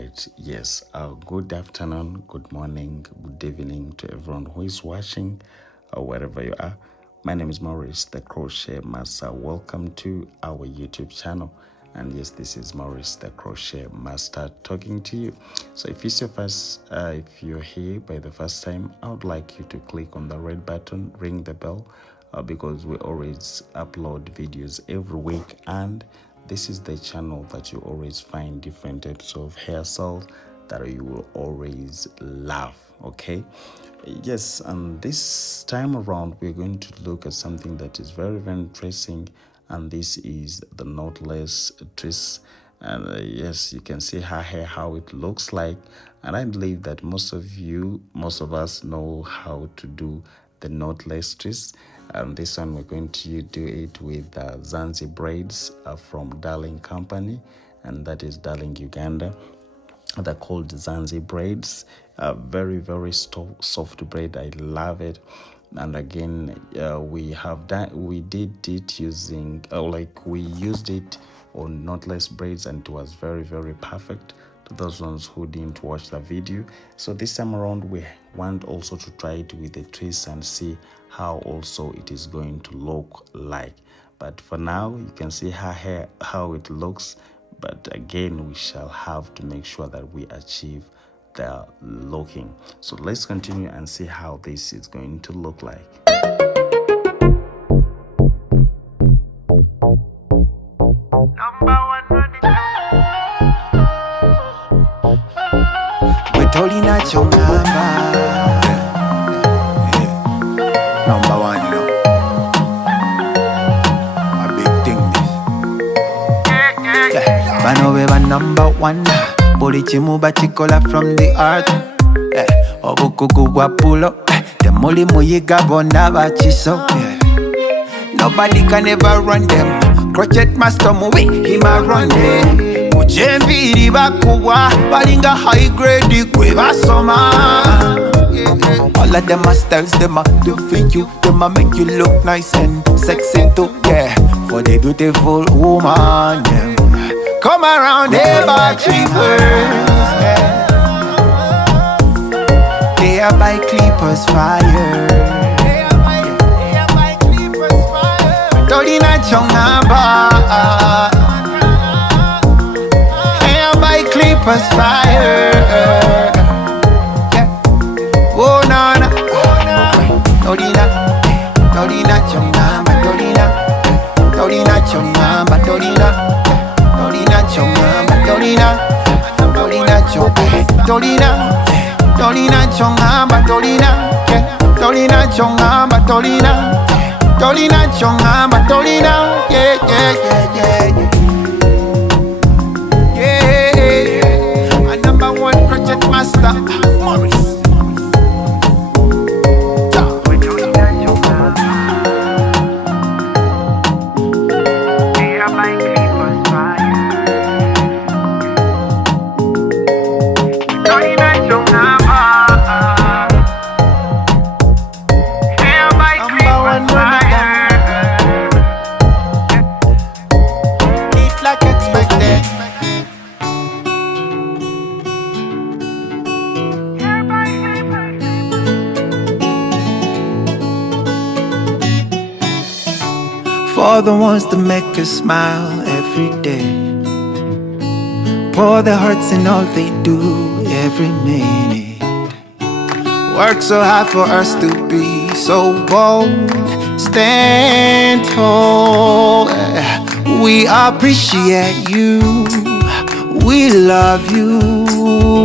right, yes. Good afternoon, good morning, good evening to everyone who is watching wherever you are. My name is Maurice, the Crochet Master. Welcome to our YouTube channel. And yes, this is Maurice, the Crochet Master, talking to you. So if you're here by the first time, I would like you to click on the red button, ring the bell, because we always upload videos every week, and this is the channel that you always find different types of hairstyles that you will always love. Okay, yes, and this time around we're going to look at something that is very interesting, and this is the knotless twist. And yes, you can see her hair, how it looks like, and I believe that most of us know how to do the knotless twist. And this one we're going to do it with Zanzi braids from Darling Company, and that is Darling, Uganda. They're called Zanzi braids. Very soft braid. I love it. And again, we did it using we used it on knotless braids, and it was very perfect to those ones who didn't watch the video. So this time around we want also to try it with a twist and see how also it is going to look like. But for now, you can see her hair, how it looks. But again, we shall have to make sure that we achieve the looking. So let's continue and see how this is going to look like. Number one, you know. A big thing this. Bano beba number one. Buli chimuba chikola from the art. Obukugu bwa pulo. Temuli muyiga bonna bachiso. Nobody can ever run them. Crochet master muwi, hima run them. Mujembiri bakuwa, balinga high grade kwe basoma. All of them are styles, them are do for you. Them are make you look nice and sexy too, yeah. For the beautiful woman, yeah. Come around here by clippers, yeah. They are by clippers fire. Dolina chongaba. They are by clippers fire. Oh na na, Dolina, Dolina chongamba, Dolina, Dolina chongamba, Dolina, Dolina chongamba, Dolina, Dolina chongamba, Dolina, Dolina chongamba, Dolina, Dolina chongamba, Dolina, Dolina chongamba, Dolina, yeah yeah yeah yeah yeah yeah. A number one project master, Maurice. For the ones that make us smile every day, pour their hearts in all they do every minute. Work so hard for us to be so bold, stand tall. We appreciate you, we love you,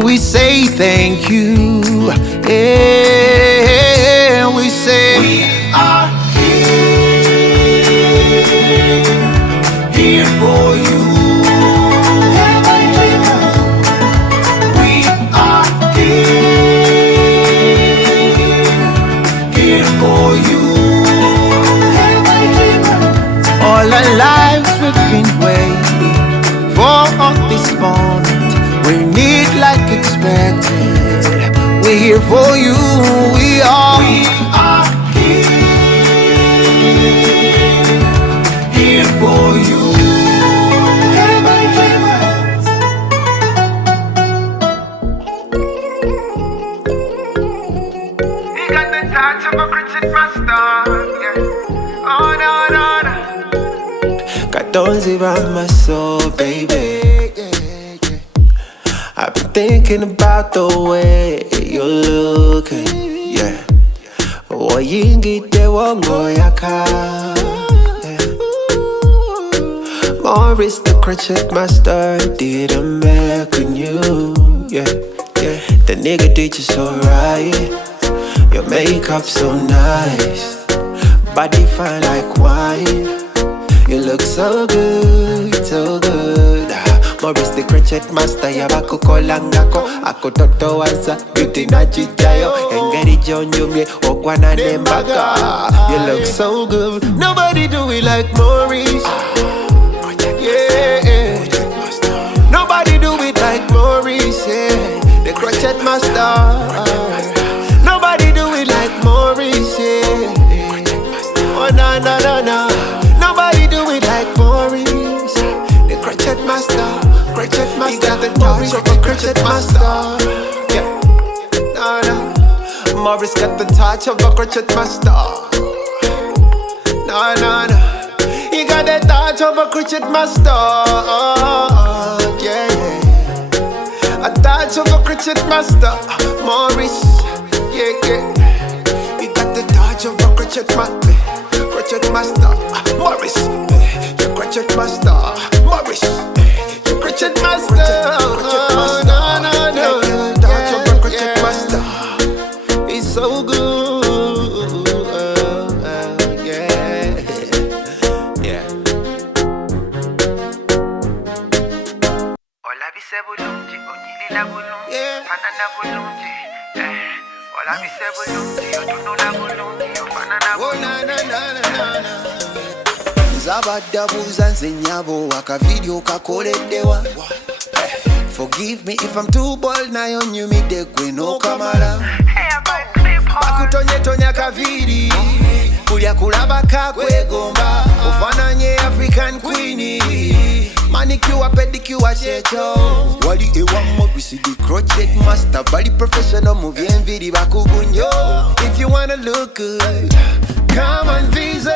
we say thank you, yeah, we say we are here for you. We are here for you. All our lives we've been waiting for this moment. We need like expected. We're here for you. We are here for you. Katonzi round my soul, baby. I've been thinking about the way you're looking, yeah. Oyingite wongo yaka, yeah. Morris the crochet master didn't make on you, yeah, yeah. The nigga did you so right. Your makeup so nice, body fine like wine. You look so good, so good. Morris the crochet master, yabako kolangako. Ako toto waza, beauty na chichayo. Engeri jonjumye, okwana nembaka. You look so good, nobody do it like Morris. Yeah, nobody do it like Morris, yeah. The crochet master. Nobody do it like Morris, yeah. Oh na na na na. Nobody do it like Morris. The crochet master, crochet master. He got the touch of a crochet master. Yeah, no no. Morris got the touch of a crochet master. No no no. He got the touch of a crochet master. Yeah yeah. A touch of a crochet master. Morris. Yeah yeah. He got the touch of a crochet master. Crochet master, Morris, your crochet master, Morris, your crochet master, crochet master, no, no, no, touch of a crochet master, it's so good, yeah, yeah. Ola bise bulungi, onyili la bulungi, panana bulungi, ola bise bulungi, otuno la bulungi, panana bulungi. Zabaddabu Zanzi nyabo waka video kakoleddewa. Forgive me if I'm too bold nayo nyumide gwe no kamala. Bakutonye tonya kaviri kulya kulaba kakwegomba ofananye African queen. Manicure pedicure checho wali ewamo bisidi crochet master bali professional mu byenviri bakugunyo. If you wanna look good come on visit.